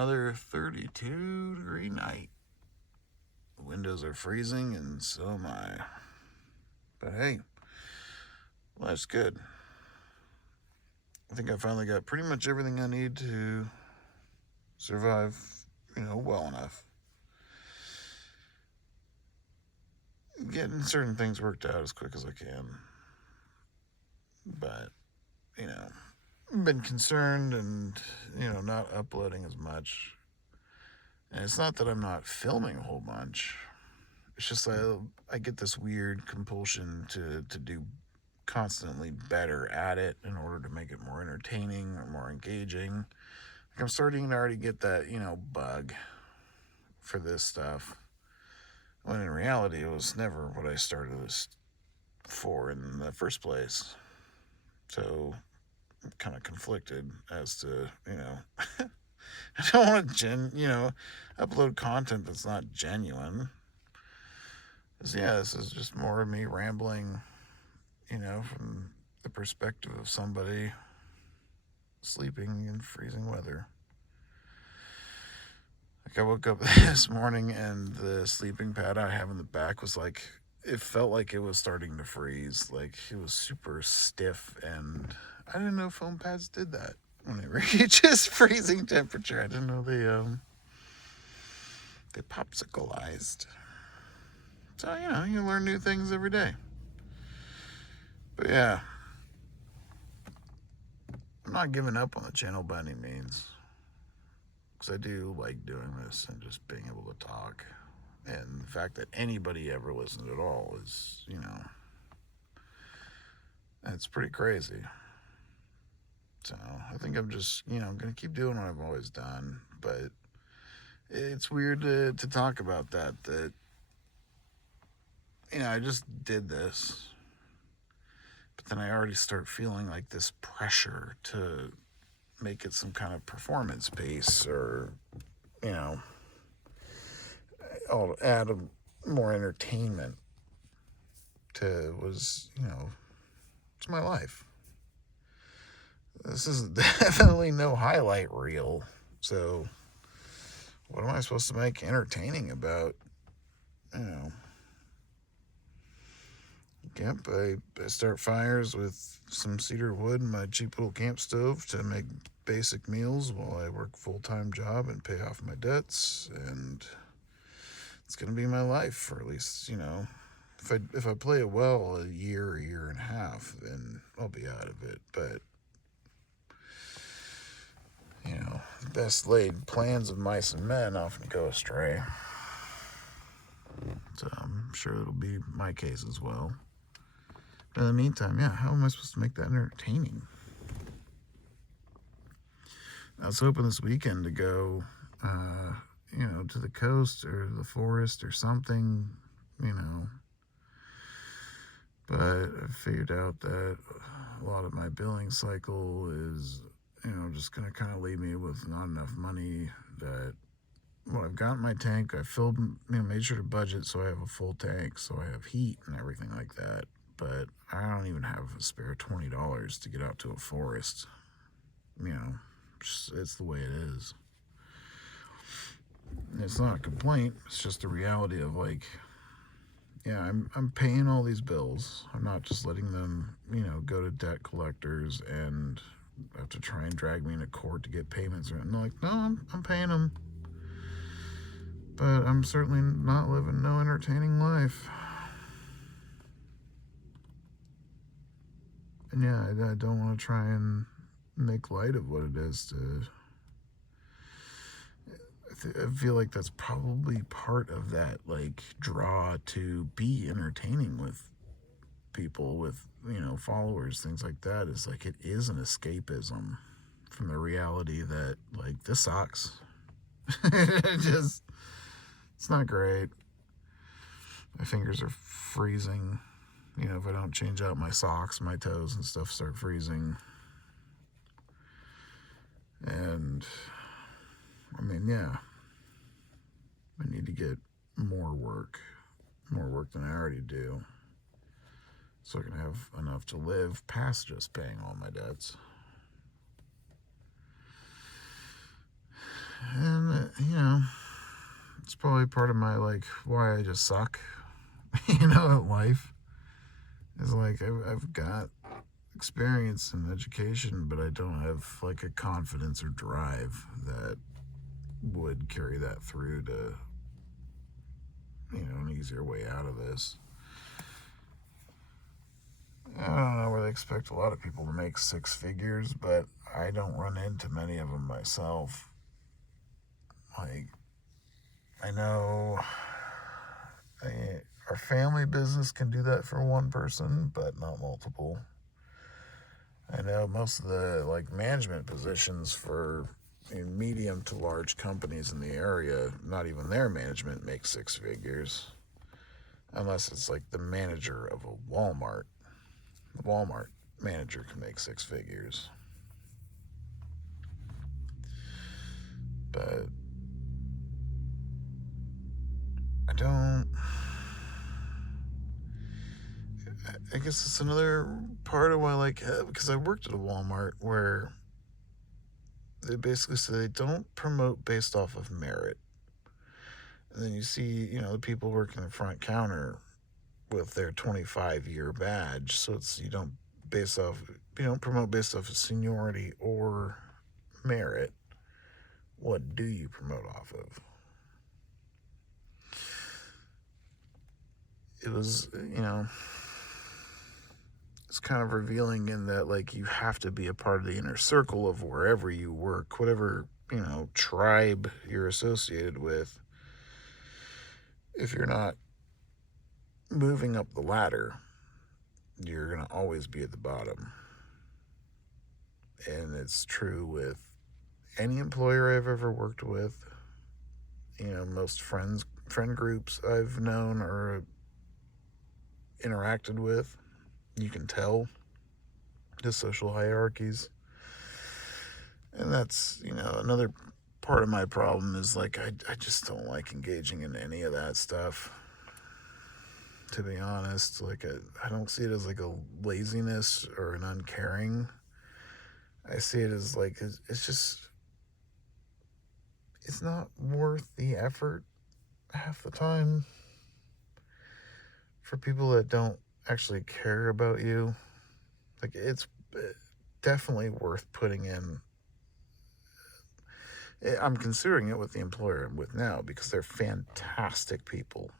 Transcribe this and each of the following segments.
another 32-degree night. The windows are freezing, and so am I. But hey, life's good. I think I finally got pretty much everything I need to survive, well enough. Getting certain things worked out as quick as I can. But, been concerned and, not uploading as much. And it's not that I'm not filming a whole bunch. It's just I get this weird compulsion to do constantly better at it in order to make it more entertaining or more engaging. Like I'm starting to already get that, bug for this stuff. When in reality, it was never what I started this for in the first place. So I'm kind of conflicted as to, I don't want to, upload content that's not genuine. Because, this is just more of me rambling, from the perspective of somebody sleeping in freezing weather. Like I woke up this morning and the sleeping pad I have in the back was like, it felt like it was starting to freeze. Like it was super stiff, and I didn't know foam pads did that when it reaches freezing temperature. I didn't know they popsicleized. So, you learn new things every day. But yeah, I'm not giving up on the channel by any means. Because I do like doing this and just being able to talk. And the fact that anybody ever listened at all is, it's pretty crazy. So I think I'm just, I'm going to keep doing what I've always done. But it's weird to talk about that, I just did this. But then I already start feeling like this pressure to make it some kind of performance piece or, I'll add more entertainment to it's my life. This is definitely no highlight reel. So what am I supposed to make entertaining about? Camp. I start fires with some cedar wood and my cheap little camp stove to make basic meals while I work a full-time job and pay off my debts. And it's going to be my life for at least, if I play it well a year and a half, then I'll be out of it. But, the best laid plans of mice and men often go astray. So I'm sure it'll be my case as well. But in the meantime, how am I supposed to make that entertaining? I was hoping this weekend to go, to the coast or the forest or something, But I figured out that a lot of my billing cycle is, just going to kind of leave me with not enough money that, I've got in my tank. I filled, made sure to budget so I have a full tank, so I have heat and everything like that. But I don't even have a spare $20 to get out to a forest. It's the way it is. And it's not a complaint. It's just the reality of I'm paying all these bills. I'm not just letting them, go to debt collectors and have to try and drag me into court to get payments. And they're like, no, I'm paying them. But I'm certainly not living no entertaining life. And I don't want to try and make light of what it is to... I feel like that's probably part of that, draw to be entertaining with people, with, followers, things like that, is it is an escapism from the reality that, this sucks. It's not great. My fingers are freezing. If I don't change out my socks, my toes and stuff start freezing. And, I need to get more work than I already do, so I can have enough to live past just paying all my debts. And It's probably part of my, like, why I just suck, at life. Is like, I've got experience and education, but I don't have, like, a confidence or drive that would carry that through to, an easier way out of this. I don't know where they expect a lot of people to make six figures, but I don't run into many of them myself. Like, I know our family business can do that for one person, but not multiple. I know most of the, like, management positions for medium to large companies in the area, not even their management makes six figures. Unless it's like the manager of a Walmart. The Walmart manager can make six figures. But I guess it's another part of why I like, because I worked at a Walmart where they basically say they don't promote based off of merit. And then you see, the people working the front counter with their 25-year badge. So you don't promote based off of seniority or merit. What do you promote off of? It was, it's kind of revealing in that, like, you have to be a part of the inner circle of wherever you work, whatever, tribe you're associated with. If you're not moving up the ladder, you're going to always be at the bottom. And it's true with any employer I've ever worked with. Most friend groups I've known or interacted with, you can tell the social hierarchies. And that's, another part of my problem is, like, I just don't like engaging in any of that stuff, to be honest. Like, I don't see it as, like, a laziness or an uncaring. I see it as, like, it's just, it's not worth the effort half the time for people that don't actually care about you. Like, it's definitely worth putting in. I'm considering it with the employer I'm with now because they're fantastic people.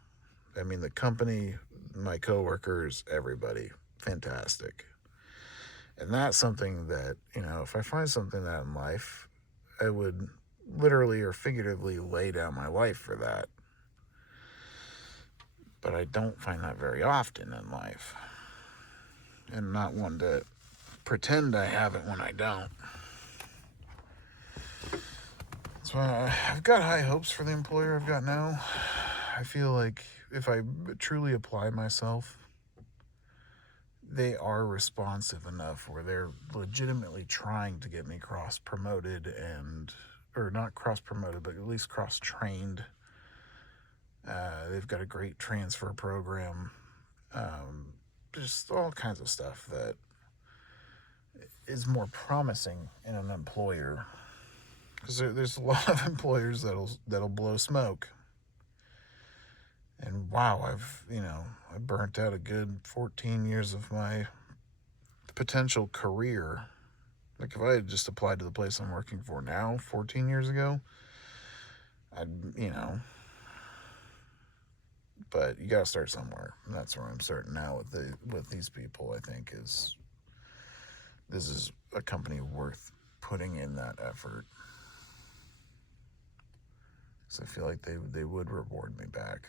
I mean, the company, my coworkers, everybody, fantastic. And that's something that, if I find something that in life, I would literally or figuratively lay down my life for that. But I don't find that very often in life. And not one to pretend I have it when I don't. So I've got high hopes for the employer I've got now. I feel like if I truly apply myself, they are responsive enough where they're legitimately trying to get me cross-promoted or not cross-promoted, but at least cross-trained. They've got a great transfer program. Just all kinds of stuff that is more promising in an employer. Because there's a lot of employers that'll blow smoke. And wow, I burnt out a good 14 years of my potential career. Like, if I had just applied to the place I'm working for now 14 years ago, but you gotta start somewhere. And that's where I'm starting now with these people. I think this is a company worth putting in that effort. So I feel like they would reward me back.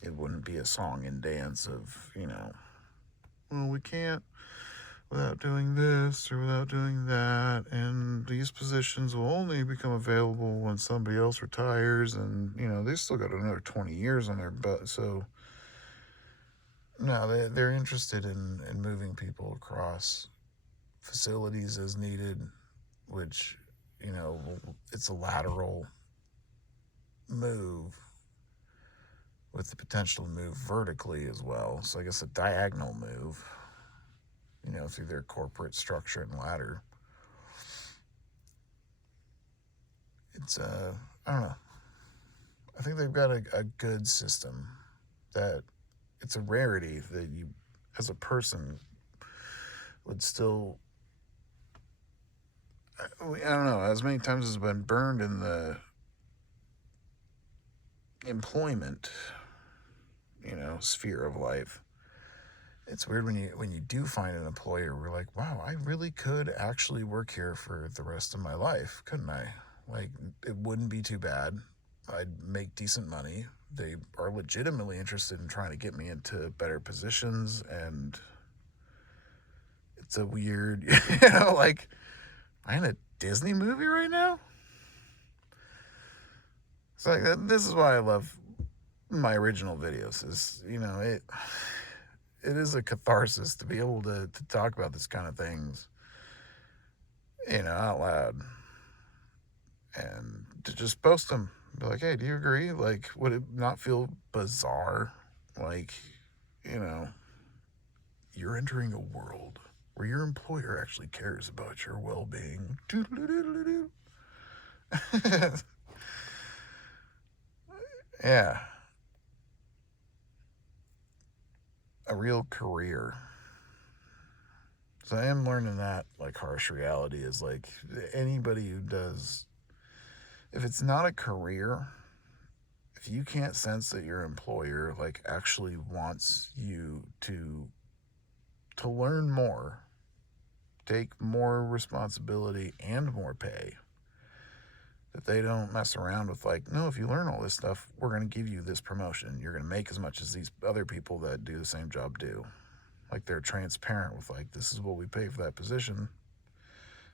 It wouldn't be a song and dance of, well, we can't without doing this or without doing that, and these positions will only become available when somebody else retires, and, they still got another 20 years on their butt. So, no, they're interested in moving people across facilities as needed, which, it's a lateral move with the potential to move vertically as well. So I guess a diagonal move, through their corporate structure and ladder. It's, I don't know. I think they've got a good system that it's a rarity that you, as a person, would still. I don't know. As many times as I've been burned in the employment, sphere of life, it's weird when you do find an employer where like, wow, I really could actually work here for the rest of my life, couldn't I? Like, it wouldn't be too bad. I'd make decent money. They are legitimately interested in trying to get me into better positions, and it's a weird, like, am I in a Disney movie right now? It's like, this is why I love my original videos. Is it is a catharsis to be able to talk about this kind of things, out loud, and to just post them. Be like, hey, do you agree? Like, would it not feel bizarre? Like, you're entering a world where your employer actually cares about your well-being. Yeah. A real career. So I am learning that, like, harsh reality is like anybody who does, if it's not a career, if you can't sense that your employer like actually wants you to learn more, take more responsibility and more pay, that they don't mess around with like, no, if you learn all this stuff, we're going to give you this promotion. You're going to make as much as these other people that do the same job do. Like, they're transparent with like, this is what we pay for that position.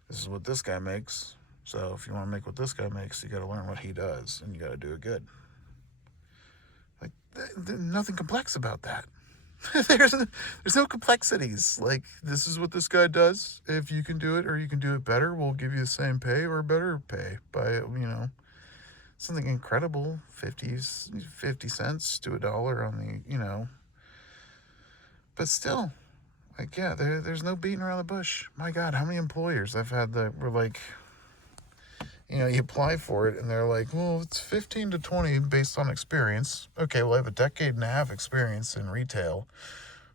This is what this guy makes. So if you want to make what this guy makes, you got to learn what he does, and you got to do it good. Like, nothing complex about that. there's no complexities. Like, this is what this guy does. If you can do it or you can do it better, we'll give you the same pay or better pay by, something incredible, 50 cents to $1 on the, but still, like, yeah, there's no beating around the bush. My God, how many employers I've had that were like, you apply for it and they're like, well, it's 15 to 20 based on experience. Okay, well, I have a decade and a half experience in retail.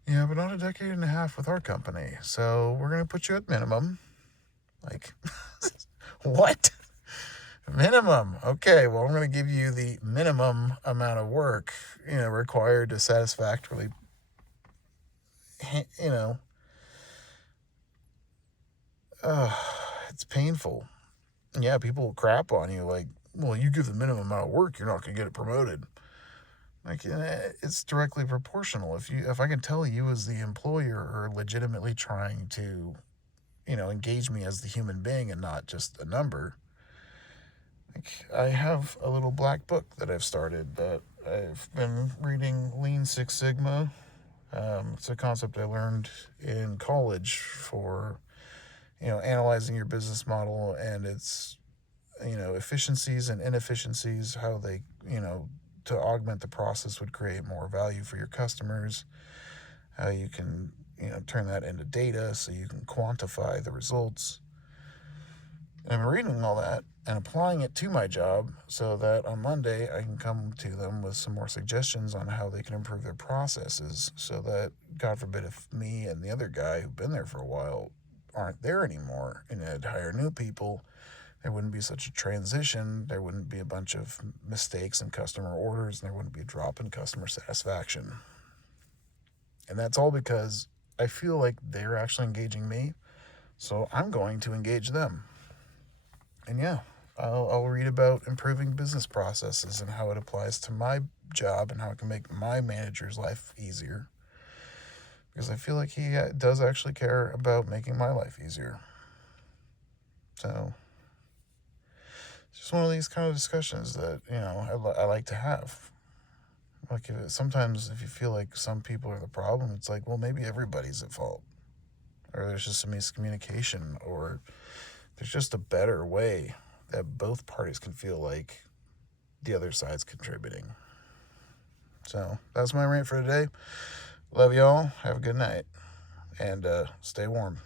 Yeah, but not a decade and a half with our company. So we're going to put you at minimum. Like, what? Minimum. Okay, well, I'm going to give you the minimum amount of work, required to satisfactorily, it's painful. Yeah, people will crap on you like, well, you give the minimum amount of work, you're not going to get it promoted. Like, it's directly proportional. If I can tell you as the employer are legitimately trying to, engage me as the human being and not just a number. Like, I have a little black book that I've started that I've been reading, Lean Six Sigma. It's a concept I learned in college for, analyzing your business model and its, efficiencies and inefficiencies, how they, to augment the process would create more value for your customers, how you can, turn that into data so you can quantify the results. And I'm reading all that and applying it to my job so that on Monday I can come to them with some more suggestions on how they can improve their processes so that, God forbid, if me and the other guy who've been there for a while aren't there anymore and I'd hire new people, there wouldn't be such a transition. There wouldn't be a bunch of mistakes in customer orders, and there wouldn't be a drop in customer satisfaction. And that's all because I feel like they're actually engaging me, so I'm going to engage them. And yeah, I'll read about improving business processes and how it applies to my job and how it can make my manager's life easier. Because I feel like he does actually care about making my life easier. So it's just one of these kind of discussions that, I like to have. Like, sometimes if you feel like some people are the problem, it's like, well, maybe everybody's at fault. Or there's just a miscommunication, or there's just a better way that both parties can feel like the other side's contributing. So that's my rant for today. Love y'all. Have a good night. And stay warm.